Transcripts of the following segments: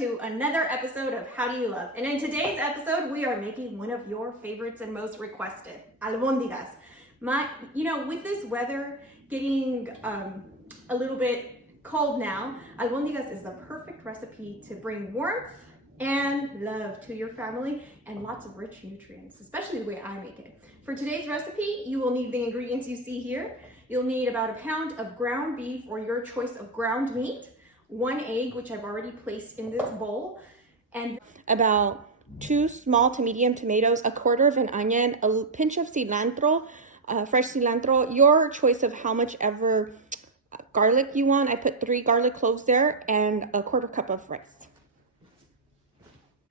to another episode of How Do You Love? And in today's episode, we are making one of your favorites and most requested, albóndigas. With this weather getting a little bit cold now, albóndigas is the perfect recipe to bring warmth and love to your family and lots of rich nutrients, especially the way I make it. For today's recipe, you will need the ingredients you see here. You'll need about 1 pound of ground beef or your choice of ground meat, 1 egg, which I've already placed in this bowl, and about 2 small to medium tomatoes, 1/4 of an onion, a pinch of cilantro, fresh cilantro, your choice of how much ever garlic you want. I put 3 garlic cloves there and 1/4 cup of rice.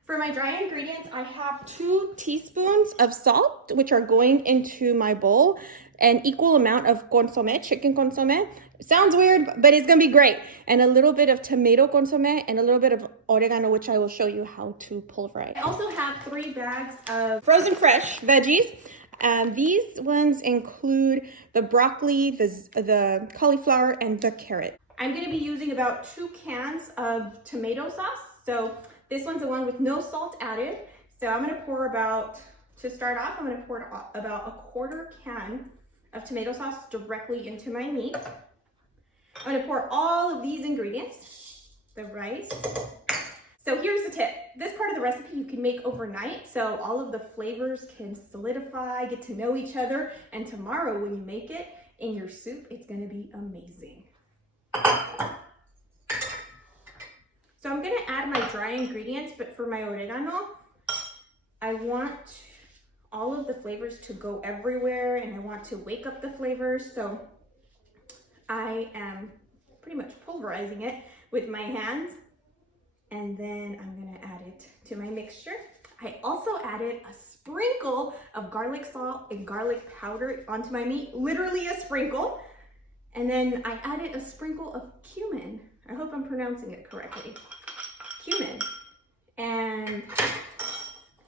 For my dry ingredients, I have 2 teaspoons of salt, which are going into my bowl, an equal amount of consommé, chicken consommé. Sounds weird, but it's gonna be great. And a little bit of tomato consommé and a little bit of oregano, which I will show you how to pulverize. I also have 3 bags of frozen fresh veggies. These ones include the broccoli, the cauliflower, and the carrot. I'm gonna be using about 2 cans of tomato sauce. So this one's the one with no salt added. So I'm gonna pour about 1/4 can of tomato sauce directly into my meat. I'm gonna pour all of these ingredients, the rice. So here's the tip. This part of the recipe you can make overnight so all of the flavors can solidify, get to know each other, and tomorrow when you make it in your soup, it's gonna be amazing. So I'm gonna add my dry ingredients, but for my oregano, I want all of the flavors to go everywhere and I want to wake up the flavors. So I am pretty much pulverizing it with my hands, and then I'm gonna add it to my mixture. I also added a sprinkle of garlic salt and garlic powder onto my meat, literally a sprinkle. And then I added a sprinkle of cumin. I hope I'm pronouncing it correctly. Cumin. And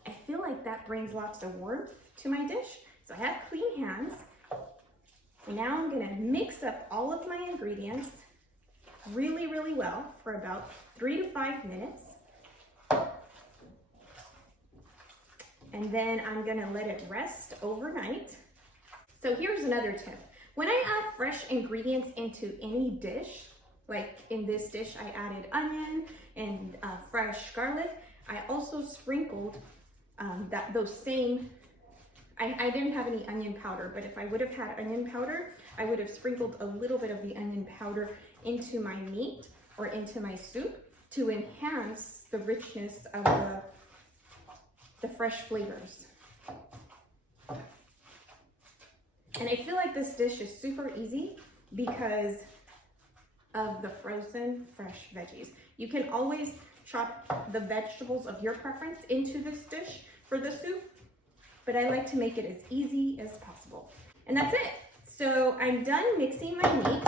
I feel like that brings lots of warmth to my dish. So I have clean hands. Now I'm gonna mix up all of my ingredients really, really well for about 3 to 5 minutes. And then I'm gonna let it rest overnight. So here's another tip. When I add fresh ingredients into any dish, like in this dish, I added onion and fresh garlic. I also sprinkled I didn't have any onion powder, but if I would have had onion powder, I would have sprinkled a little bit of the onion powder into my meat or into my soup to enhance the richness of the fresh flavors. And I feel like this dish is super easy because of the frozen fresh veggies. You can always chop the vegetables of your preference into this dish for the soup, but I like to make it as easy as possible. And that's it. So I'm done mixing my meat.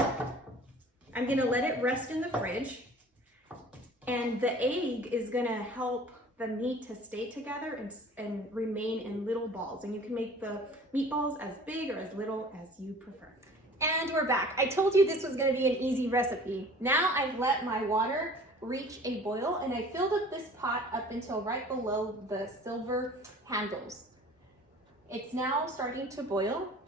I'm gonna let it rest in the fridge. And the egg is gonna help the meat to stay together and remain in little balls. And you can make the meatballs as big or as little as you prefer. And we're back. I told you this was gonna be an easy recipe. Now I've let my water reach a boil and I filled up this pot up until right below the silver handles. It's now starting to boil.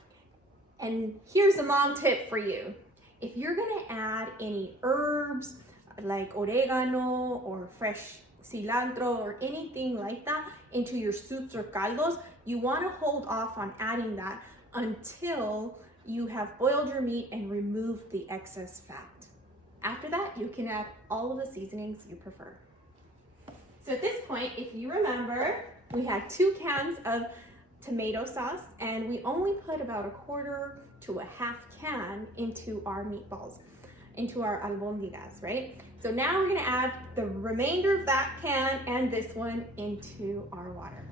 And here's a mom tip for you. If you're gonna add any herbs like oregano or fresh cilantro or anything like that into your soups or caldos, you wanna hold off on adding that until you have boiled your meat and removed the excess fat. After that, you can add all of the seasonings you prefer. So at this point, if you remember, we had 2 cans of tomato sauce and we only put about 1/4 to 1/2 can into our meatballs, into our albóndigas, right? So now we're gonna add the remainder of that can and this one into our water.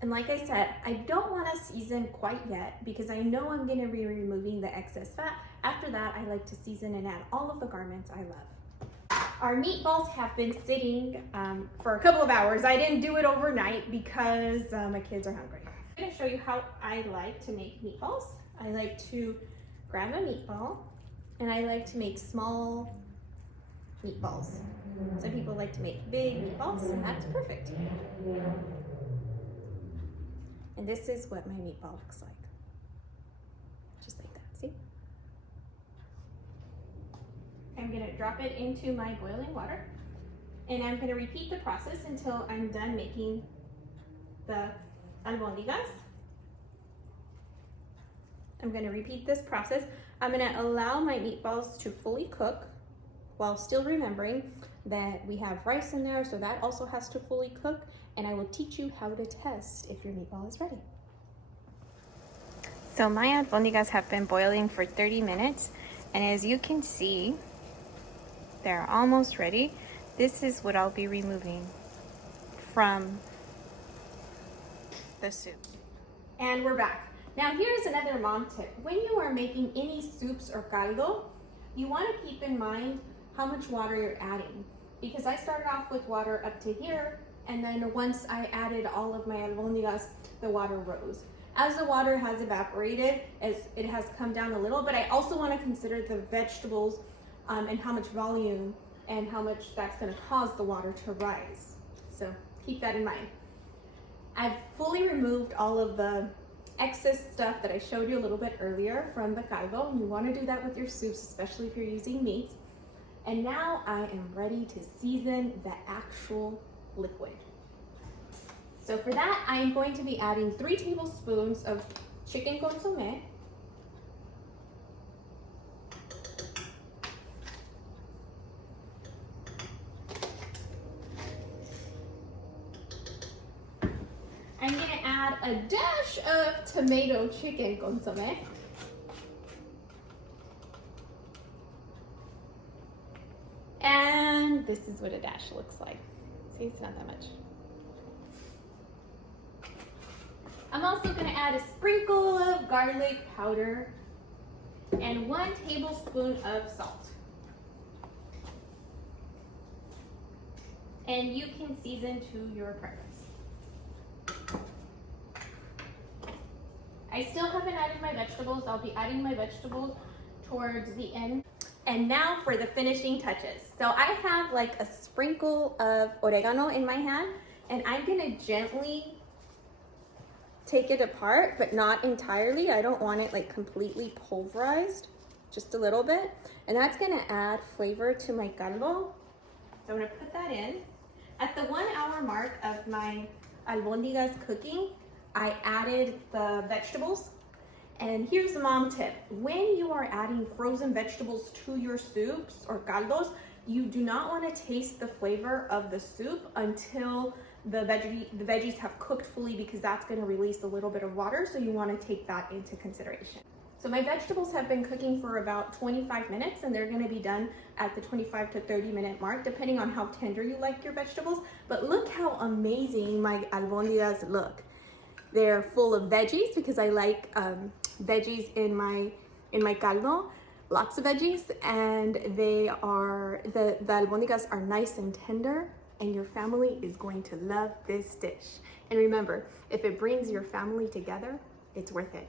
And like I said, I don't want to season quite yet because I know I'm going to be removing the excess fat. After that, I like to season and add all of the garments I love. Our meatballs have been sitting for a couple of hours. I didn't do it overnight because my kids are hungry. I'm going to show you how I like to make meatballs. I like to grab a meatball and I like to make small meatballs. Some people like to make big meatballs, and that's perfect. And this is what my meatball looks like. Just like that, see? I'm gonna drop it into my boiling water, and I'm gonna repeat the process until I'm done making the albóndigas. I'm gonna repeat this process. I'm gonna allow my meatballs to fully cook while still remembering that we have rice in there, so that also has to fully cook, and I will teach you how to test if your meatball is ready. So my albóndigas have been boiling for 30 minutes, and as you can see, they're almost ready. This is what I'll be removing from the soup. And we're back. Now here's another mom tip. When you are making any soups or caldo, you want to keep in mind how much water you're adding. Because I started off with water up to here, and then once I added all of my albóndigas, the water rose. As the water has evaporated, as it has come down a little, but I also want to consider the vegetables and how much volume and how much that's going to cause the water to rise. So keep that in mind. I've fully removed all of the excess stuff that I showed you a little bit earlier from the caldo, and you want to do that with your soups, especially if you're using meats. And now I am ready to season the actual liquid. So for that, I am going to be adding 3 tablespoons of chicken consommé, I'm going to add a dash of tomato chicken consommé. And this is what a dash looks like. See, it's not that much. I'm also going to add a sprinkle of garlic powder and 1 tablespoon of salt. And you can season to your preference. I still haven't added my vegetables. I'll be adding my vegetables towards the end. And now for the finishing touches. So I have like a sprinkle of oregano in my hand, and I'm gonna gently take it apart, but not entirely. I don't want it like completely pulverized, just a little bit. And that's gonna add flavor to my caldo. So I'm gonna put that in. At the 1 hour mark of my albóndigas cooking, I added the vegetables. And here's the mom tip. When you are adding frozen vegetables to your soups or caldos, you do not want to taste the flavor of the soup until the veggies have cooked fully, because that's going to release a little bit of water, so you want to take that into consideration. So my vegetables have been cooking for about 25 minutes, and they're going to be done at the 25 to 30 minute mark, depending on how tender you like your vegetables. But look how amazing my albóndigas look. They're full of veggies, because I like veggies in my caldo, lots of veggies, and they are the albóndigas are nice and tender, and your family is going to love this dish. And remember, if it brings your family together, it's worth it.